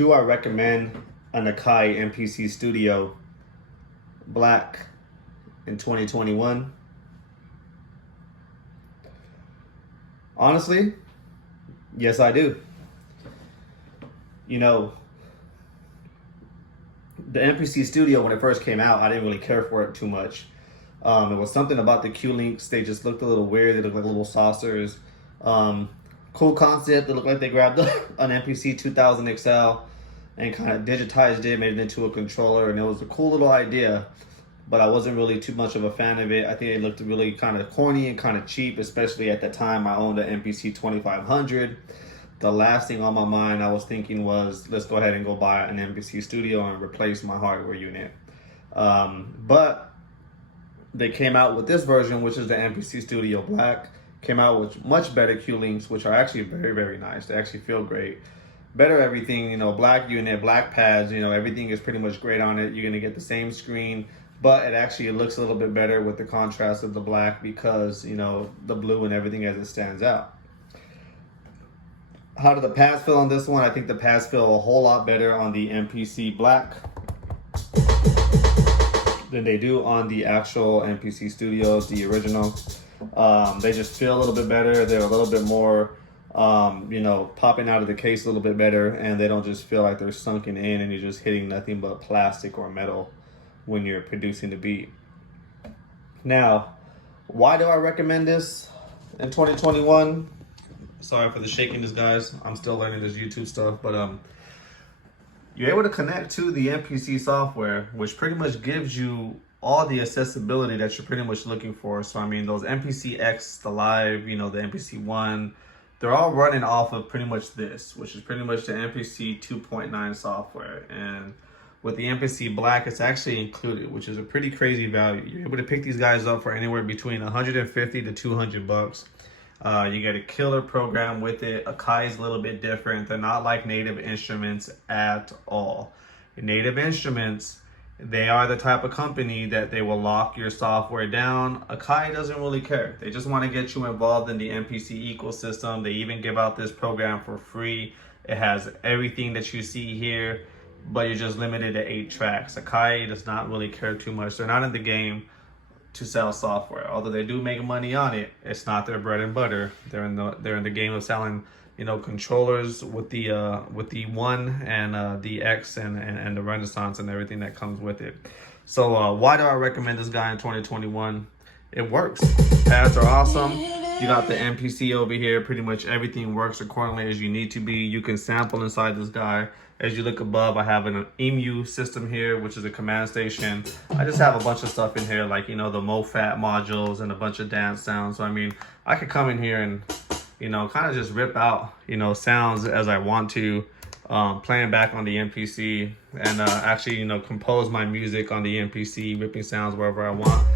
Do I recommend an Akai MPC Studio Black in 2021? Honestly, yes, I do. You know, the MPC Studio, when it first came out, I didn't really care for it too much. It was something about the Q-links. They just looked a little weird. They looked like little saucers. Cool concept. It looked like they grabbed an MPC 2000 XL and kind of digitized it, made it into a controller, and it was a cool little idea. But I wasn't really too much of a fan of it. I think it looked really kind of corny and kind of cheap, especially at the time I owned an MPC 2500. The last thing on my mind I was thinking was, let's go ahead and go buy an MPC Studio and replace my hardware unit. But they came out with this version, which is the MPC Studio Black. Came out with much better Q-links, which are actually very, very nice. They actually feel great. Better everything, black unit, black pads, everything is pretty much great on it. You're gonna get the same screen, but it actually looks a little bit better with the contrast of the black because, the blue and everything as it stands out. How do the pads feel on this one? I think the pads feel a whole lot better on the MPC Black than they do on the actual MPC Studios, the original. They just feel a little bit better. They're a little bit more, popping out of the case a little bit better, and they don't just feel like they're sunken in and you're just hitting nothing but plastic or metal when you're producing the beat. Now, why do I recommend this in 2021? Sorry for the shakiness, guys. I'm still learning this YouTube stuff, but you're able to connect to the MPC software, which pretty much gives you all the accessibility that you're pretty much looking for. So, those MPC X, the Live, the MPC One, they're all running off of pretty much this, which is pretty much the MPC 2.9 software. And with the MPC Black, it's actually included, which is a pretty crazy value. You're able to pick these guys up for anywhere between 150 to 200 bucks. You get a killer program with it. Akai is a little bit different. They're not like Native Instruments at all. Native Instruments, they are the type of company that they will lock your software down. Akai doesn't really care. They just want to get you involved in the MPC ecosystem. They even give out this program for free. It has everything that you see here, but you're just limited to 8 tracks. Akai does not really care too much. They're not in the game to sell software. Although they do make money on it, it's not their bread and butter. They're in the game of selling, controllers with the One and the X and the Renaissance and everything that comes with it. So why do I recommend this guy in 2021? It works. Pads are awesome. You got the MPC over here. Pretty much everything works accordingly as you need to be. You can sample inside this guy. As you look above, I have an EMU system here, which is a command station. I just have a bunch of stuff in here, like, the MoFat modules and a bunch of dance sounds. So, I could come in here and, kind of just rip out, sounds as I want to, playing back on the MPC and actually, compose my music on the MPC, ripping sounds wherever I want.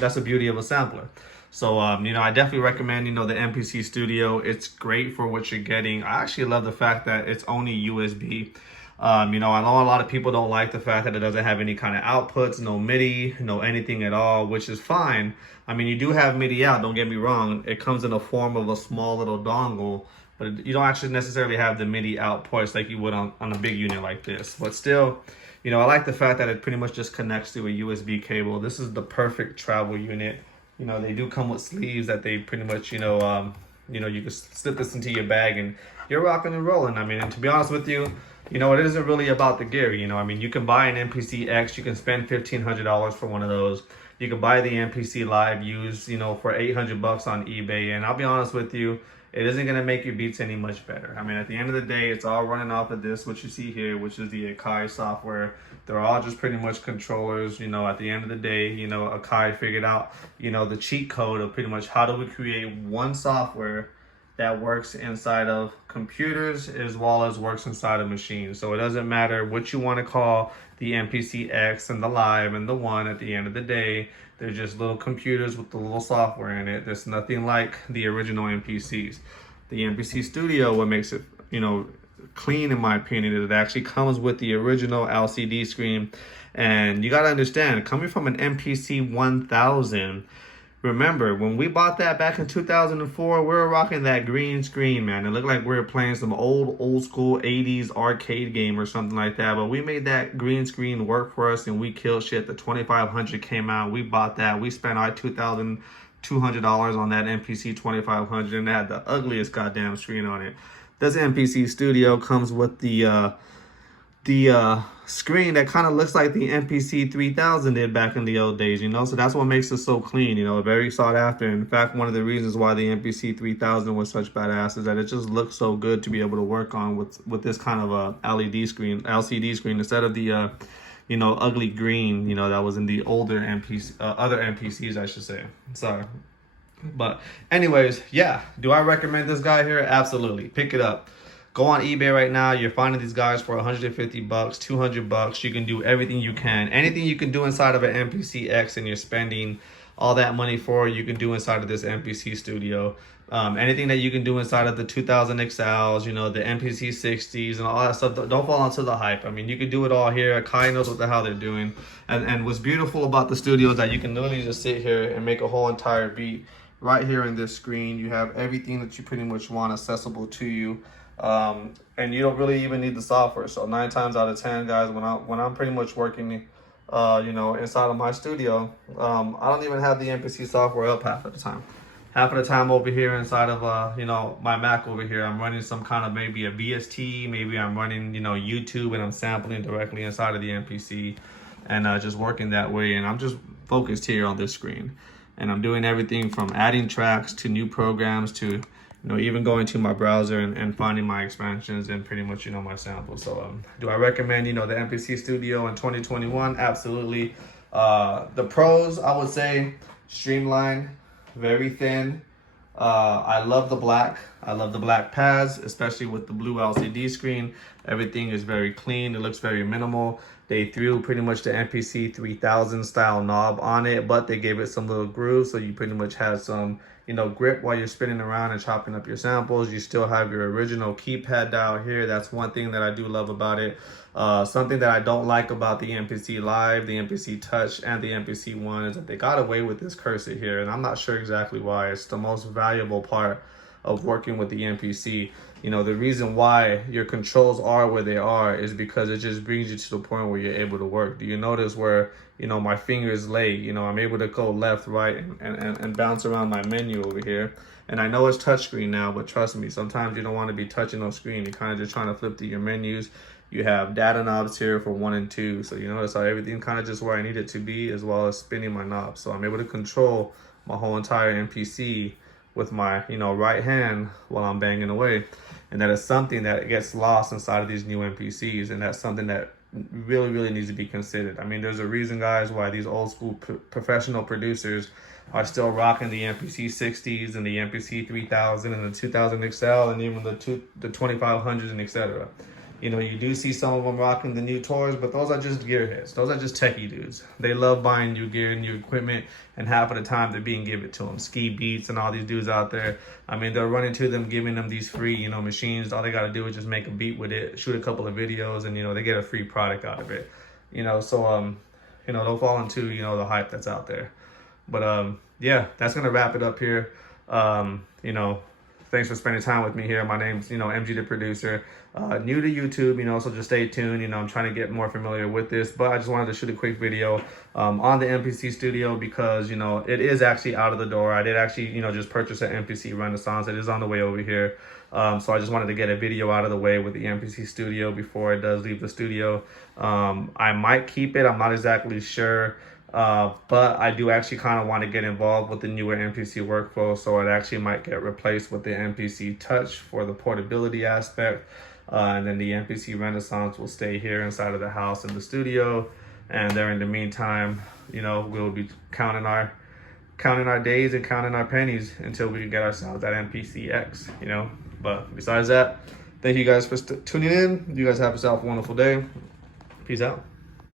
That's the beauty of a sampler. So, I definitely recommend, the MPC Studio. It's great for what you're getting. I actually love the fact that it's only USB. I know a lot of people don't like the fact that it doesn't have any kind of outputs, no MIDI, no anything at all, which is fine. You do have MIDI out, don't get me wrong. It comes in the form of a small little dongle, but you don't actually necessarily have the MIDI outputs like you would on a big unit like this. But still, I like the fact that it pretty much just connects to a USB cable. This is the perfect travel unit. They do come with sleeves that they pretty much, you can slip this into your bag and you're rocking and rolling. And to be honest with you, it isn't really about the gear. You can buy an MPC X, you can spend $1,500 for one of those. You can buy the MPC Live used, for 800 bucks on eBay. And I'll be honest with you, it isn't going to make your beats any much better. At the end of the day, it's all running off of this, what you see here, which is the Akai software. They're all just pretty much controllers. At the end of the day, Akai figured out, the cheat code of pretty much how do we create one software that works inside of computers as well as works inside of machines. So it doesn't matter what you want to call the MPC X and the Live and the One. At the end of the day, they're just little computers with the little software in it. There's nothing like the original MPCs. The MPC Studio, what makes it, clean in my opinion, is it actually comes with the original LCD screen. And you got to understand, coming from an MPC 1000, Remember, when we bought that back in 2004, we were rocking that green screen, man. It looked like we were playing some old school 80s arcade game or something like that. But we made that green screen work for us and we killed shit. The 2500 came out. We bought that. We spent our $2,200 on that MPC 2500 and it had the ugliest goddamn screen on it. This MPC Studio comes with the screen that kind of looks like the MPC 3000 did back in the old days, you know? So that's what makes it so clean, you know, very sought after. In fact, one of the reasons why the MPC 3000 was such badass is that it just looks so good to be able to work on with this kind of a LED screen, LCD screen, instead of the, you know, ugly green, you know, that was in the older MPC, other MPCs, I should say. Sorry. But anyways, yeah, do I recommend this guy here? Absolutely. Pick it up. Go on eBay right now. You're finding these guys for 150 bucks, 200 bucks. You can do everything you can. Anything you can do inside of an MPC X and you're spending all that money for, you can do inside of this MPC Studio. Anything that you can do inside of the 2000 XLs, you know, the MPC 60s and all that stuff. Don't fall onto the hype. I mean, you can do it all here. Akai knows what the hell they're doing. And what's beautiful about the studio is that you can literally just sit here and make a whole entire beat right here in this screen. You have everything that you pretty much want accessible to you. And you don't really even need the software. So 9 times out of 10, guys, when I'm pretty much working, you know, inside of my studio, I don't even have the MPC software up half of the time. Half of the time over here inside of, you know, my Mac over here, I'm running some kind of maybe a VST, maybe I'm running, you know, YouTube and I'm sampling directly inside of the MPC and just working that way. And I'm just focused here on this screen. And I'm doing everything from adding tracks to new programs to, you know, even going to my browser and finding my expansions and pretty much, you know, my samples. So do I recommend, you know, the MPC Studio in 2021? Absolutely. The pros, I would say, streamlined, very thin. I love the black. I love the black pads, especially with the blue LCD screen. Everything is very clean. It looks very minimal. They threw pretty much the MPC 3000 style knob on it, but they gave it some little grooves, so you pretty much have some, you know, grip while you're spinning around and chopping up your samples. You still have your original keypad down here. That's one thing that I do love about it. Something that I don't like about the MPC Live, the MPC Touch, and the MPC One is that they got away with this cursor here, and I'm not sure exactly why. It's the most valuable part of working with the MPC. You know, the reason why your controls are where they are is because it just brings you to the point where you're able to work. Do you notice where, you know, my fingers lay? You know, I'm able to go left, right, and bounce around my menu over here. And I know it's touchscreen now, but trust me, sometimes you don't want to be touching on screen. You're kind of just trying to flip through your menus. You have data knobs here for 1 and 2. So you notice how everything kind of just where I need it to be, as well as spinning my knobs. So I'm able to control my whole entire MPC with my, you know, right hand while I'm banging away. And that is something that gets lost inside of these new MPCs, and that's something that really needs to be considered. I mean, there's a reason, guys, why these old school professional producers are still rocking the MPC 60s and the MPC 3000 and the 2000 XL and even the 2500s and etc. You know, you do see some of them rocking the new tours, but those are just gearheads. Those are just techie dudes. They love buying new gear and new equipment, and half of the time they're being given to them. Ski Beats and all these dudes out there. I mean, they're running to them, giving them these free, you know, machines. All they got to do is just make a beat with it, shoot a couple of videos, and, you know, they get a free product out of it. You know, so, you know, don't fall into, you know, the hype that's out there. But, yeah, that's going to wrap it up here. You know, thanks for spending time with me here. My name's, you know, MG the producer. New to YouTube, you know, so just stay tuned. You know, I'm trying to get more familiar with this, but I just wanted to shoot a quick video on the MPC Studio because, you know, it is actually out of the door. I did actually, you know, just purchase an MPC Renaissance. It is on the way over here. So I just wanted to get a video out of the way with the MPC Studio before it does leave the studio. I might keep it. I'm not exactly sure. But I do actually kind of want to get involved with the newer MPC workflow, so it actually might get replaced with the MPC Touch for the portability aspect. And then the MPC Renaissance will stay here inside of the house in the studio. And there in the meantime, you know, we'll be counting our days and counting our pennies until we can get ourselves that MPC X, you know. But besides that, thank you guys for tuning in. You guys have yourself a wonderful day. Peace out.